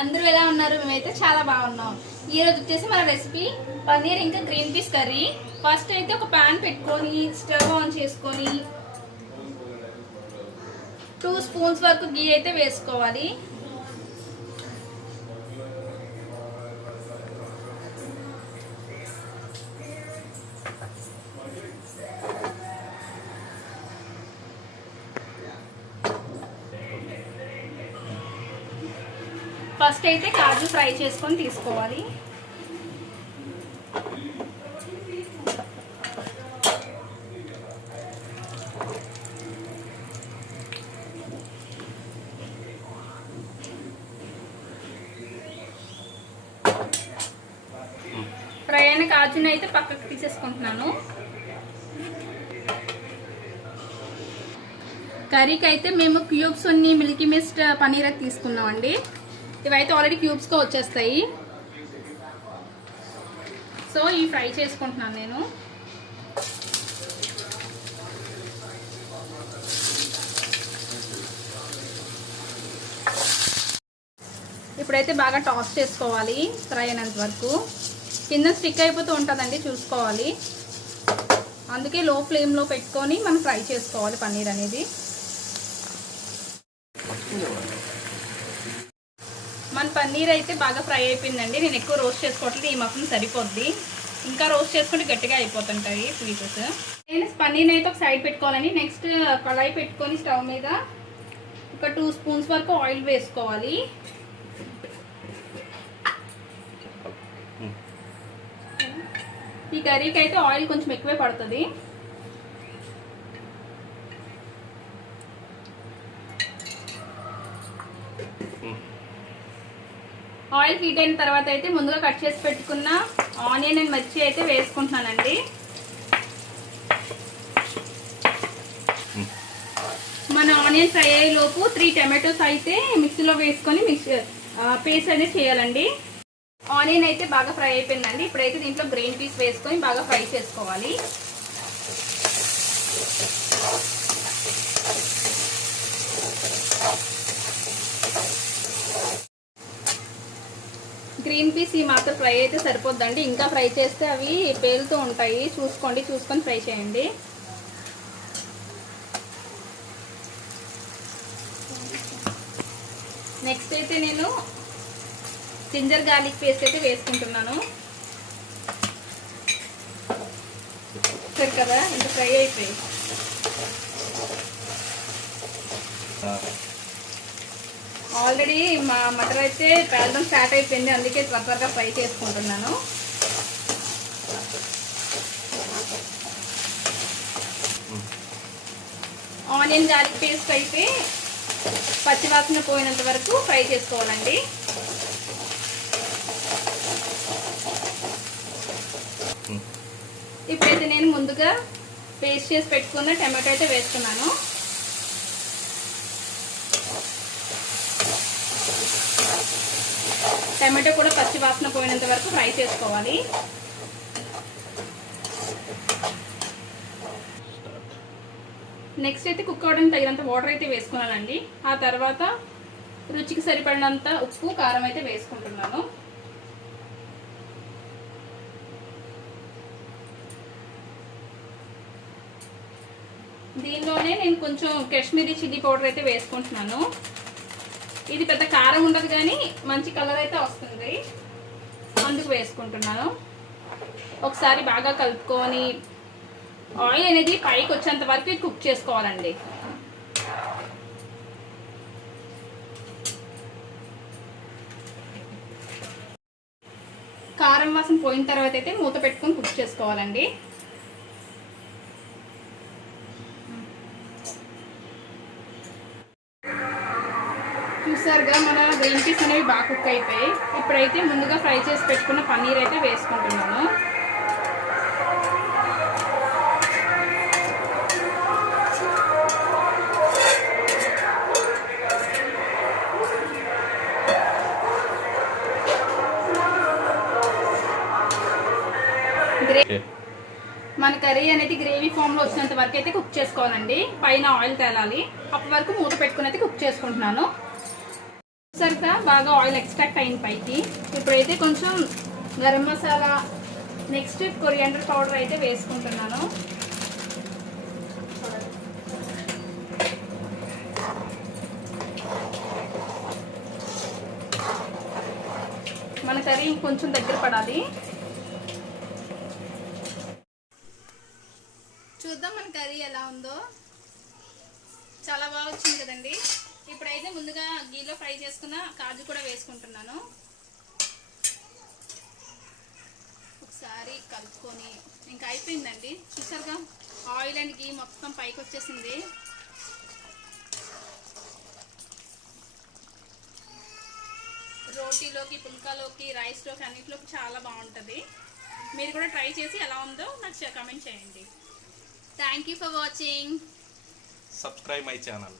అందరూ ఎలా ఉన్నారు? మేమైతే చాలా బాగున్నాం. ఈ రోజు వచ్చేసి మన రెసిపీ పన్నీర్ ఇంకా గ్రీన్ పీస్ కర్రీ. ఫస్ట్ అయితే ఒక పాన్ పెట్టుకొని స్టవ్ ఆన్ చేసుకొని టూ స్పూన్స్ వరకు గీ అయితే వేసుకోవాలి. ఫస్ట్ అయితే కాజు ఫ్రై చేసుకొని తీసుకోవాలి. ఫ్రై అయిన కాజుని అయితే పక్కకు తీసేసుకుంటున్నాను. కర్రీకి అయితే మేము క్యూబ్స్ ఉన్ని మిల్కీ మిస్ట్ పనీర్ తీసుకున్నామండి. తీసుకున్నాం అండి ఇవైతే ఆల్రెడీ క్యూబ్స్గా వచ్చేస్తాయి. సో ఇవి ఫ్రై చేసుకుంటున్నాను నేను. ఇప్పుడైతే బాగా టాస్ చేసుకోవాలి ఫ్రై అయినంత వరకు. కింద స్టిక్ అయిపోతూ ఉంటుందండి చూసుకోవాలి. అందుకే లో ఫ్లేమ్లో పెట్టుకొని మనం ఫ్రై చేసుకోవాలి పన్నీర్ అనేది. పన్నీర్ అయితే బాగా ఫ్రై అయిపోయిందండి. నేను ఎక్కువ రోస్ట్ చేసుకోవట్లేదు. ఈ మాత్రం సరిపోద్ది. ఇంకా రోస్ట్ చేసుకుంటే గట్టిగా అయిపోతుంటాయి పీసెస్. నేను పన్నీర్ అయితే ఒక సైడ్ పెట్టుకోవాలండి. నెక్స్ట్ కళాయి పెట్టుకొని స్టవ్ మీద ఒక టూ స్పూన్స్ వరకు ఆయిల్ వేసుకోవాలి. ఈ కర్రీకి అయితే ఆయిల్ కొంచెం ఎక్కువే పడుతుంది. Hmm. ఆయిల్ హీట్ అయిన తర్వాత అయితే ముందుగా కట్ చేసి పెట్టుకున్న ఆనియన్ అండ్ మిర్చి అయితే వేసుకుంటున్నానండి. మన ఆనియన్ ఫ్రై అయ్యే లోపు త్రీ టమాటోస్ అయితే మిక్సీలో వేసుకొని మిక్స్ పేస్ట్ అనేది చేయాలండి. ఆనియన్ అయితే బాగా ఫ్రై అయిపోయిందండి. ఇప్పుడైతే దీంట్లో గ్రీన్ పీస్ వేసుకొని బాగా ఫ్రై చేసుకోవాలి. గ్రీన్ పీస్ ఈ మాత్రం ఫ్రై అయితే సరిపోద్దండి. ఇంకా ఫ్రై చేస్తే అవి పేలుతూ ఉంటాయి. చూసుకోండి చూసుకొని ఫ్రై చేయండి. నెక్స్ట్ అయితే నేను జింజర్ గార్లిక్ పేస్ట్ అయితే వేసుకుంటున్నాను. సరే కదా ఇంకా ఫ్రై అయిపోయి ఆల్రెడీ మా మటర్ అయితే పేదం స్టార్ట్ అయిపోయింది. అందుకే త్వర త్వరగా ఫ్రై చేసుకుంటున్నాను. ఆనియన్ గార్లిక్ పేస్ట్ అయితే పచ్చివాసన పోయినంత వరకు ఫ్రై చేసుకోవాలండి. ఇప్పుడైతే నేను ముందుగా పేస్ట్ చేసి పెట్టుకున్న టమాటో అయితే వేస్తున్నాను. టమాటో కూడా పచ్చి వాసన పోయినంత వరకు ఫ్రై చేసుకోవాలి. నెక్స్ట్ అయితే కుక్ అవ్వడానికి తగినంత వాటర్ అయితే వేసుకున్నానండి. ఆ తర్వాత రుచికి సరిపడినంత ఉప్పు కారం అయితే వేసుకుంటున్నాను. దీనిలోనే నేను కొంచెం కాశ్మీరీ చిల్లీ పౌడర్ అయితే వేసుకుంటున్నాను. ఇది పెద్ద కారం ఉండదు కానీ మంచి కలర్ అయితే వస్తుంది. అందుకు వేసుకుంటున్నాను. ఒకసారి బాగా కలుపుకొని ఆయిల్ అనేది పైకి వచ్చేంత వరకు కుక్ చేసుకోవాలండి. కారం వాసన పోయిన తర్వాత అయితే మూత పెట్టుకొని కుక్ చేసుకోవాలండి. చూసారుగా మన గ్రీన్ పీస్ అనేవి బాగా కుక్ అయిపోయాయి. ఇప్పుడైతే ముందుగా ఫ్రై చేసి పెట్టుకున్న పన్నీర్ అయితే వేసుకుంటున్నాను మన కర్రీ అనేది గ్రేవీ ఫామ్లో వచ్చినంత వరకు అయితే కుక్ చేసుకోవాలండి. పైన ఆయిల్ తేలాలి. అప్పటి వరకు మూత పెట్టుకుని అయితే కుక్ చేసుకుంటున్నాను. సరిగ్గా బాగా ఆయిల్ ఎక్స్ట్రాక్ట్ అయిన పైకి. ఇప్పుడైతే కొంచెం garam masala next coriander powder అయితే వేసుకుంటున్నాను. మన కర్రీ కొంచెం దగ్గర పడాలి. చూద్దాం మన కర్రీ ఎలా ఉందో. చాలా బాగా వచ్చింది కదండి. ఇప్పుడైతే ముందుగా గీలో ఫ్రై చేసుకున్న కాజు కూడా వేసుకుంటున్నాను. ఒకసారి కలుపుకొని ఇంకా అయిపోయిందండి. చూసారుగా ఆయిల్ అండ్ గీ మొత్తం పైకి వచ్చేసింది. రోటీలోకి పుల్కాలోకి రైస్లోకి అన్నింటిలోకి చాలా బాగుంటుంది. మీరు కూడా ట్రై చేసి ఎలా ఉందో నాకు కమెంట్ చేయండి. Thank you for watching subscribe my channel